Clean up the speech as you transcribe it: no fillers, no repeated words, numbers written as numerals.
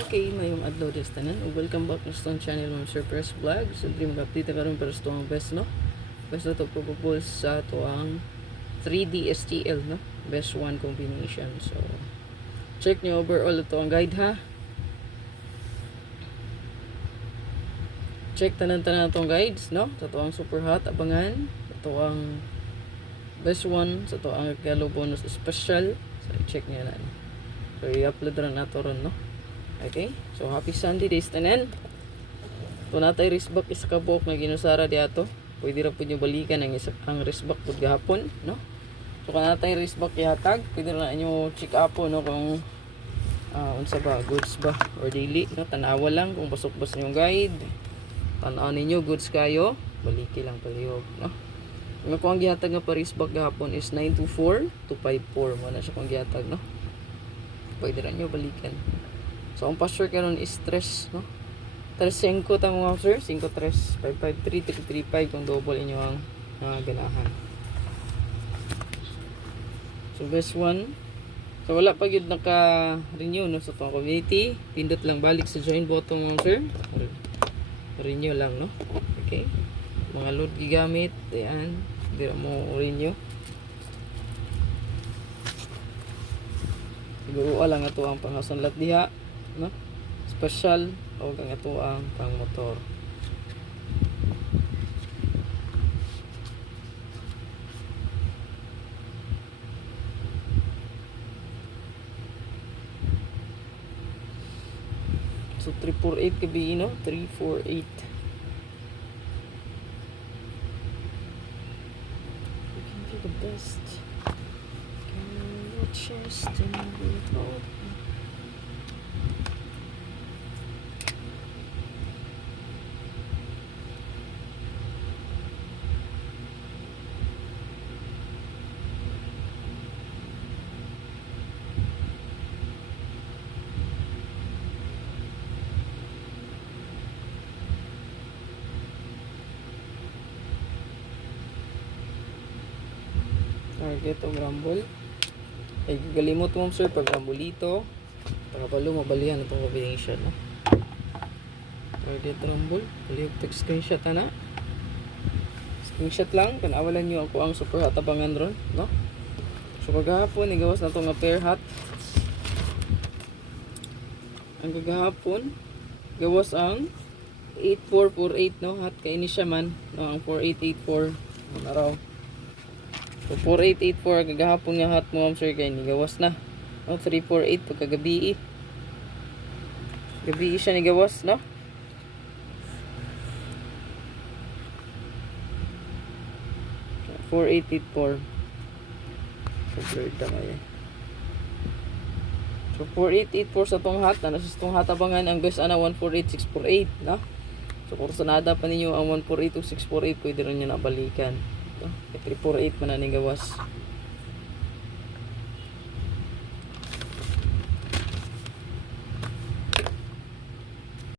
Okay, mayong adlaw des tanan. Welcome back na sa channel ng Sir Press Vlog. So, dream update karon para sa tuwang best, no? Best na to propose sa tuwang 3D STL, no? Best one combination. So, check nyo overall ito ang guide, ha? Check tanan-tanan itong guides, no? Sa tuwang super hot, abangan. Sa tuwang best one, sa tuwang regalo bonus special. So, check nyo na. So, i-upload rin nato ron, no? Okay, so happy Sunday days tanan. Kung natay wristback isa ka buhok na ginusara di ato, pwede ra pud nyo balikan ang ang wristback pud gahapon, no? So kung natay wristback ihatag, pwede ra nyo check up no kung unsa ba goods ba or daily, no? Tanawa lang kung basok-bas yung guide. Tanaw ninyo goods kayo, baliki lang palihog, no? Kung ang gihatag nga pa wristback gahapon is 924 to 54 mo na siya kung gihatag, no? Pwede ra nyo balikan. So, ang password karon is 3, no? 3-5 tamo mga sir. 5-3, 5-5-3, 3-5 kung double inyo ang ganahan. So, best one. So, wala pa yun naka-renew, no? Sa so, community. Pindot lang balik sa join button mga sir. Renew lang, no? Okay. Mga load gigamit. Ayan. Hindi mo renew. Siguro lang ito ang panghasanlat diha, no? Special o ang ito ang pang motor. So 348 kabi, no? 348. We can do the best. Can you chest and reload? Target o rumble. Ay galimot mo sir pag rambulito para palo mabalihan itong combination, no? Target rumble. Palihog tag screenshot na. Screenshot lang kan awalan nyo ako ang super hot abangan ron, no? So kagahapon igawas na to nga pair hot. Ang kagahapon gawas ang 8448, no? Hot kay ini siya man, no? Ang 4884 ang araw. So 4884 kagahapon nga hot mo sir kay ni gawas na. No, 348 pagkagabi. Gabi siya ni gawas, no? So, 4884. So blurred na kaya. So 4884 sa tong hot, ano sa tong hot abangan ang best ana 148648, no? So kung sanada pa ninyo ang 1482 648 pwede rin nyo nabalikan. 348 man na ni gawas.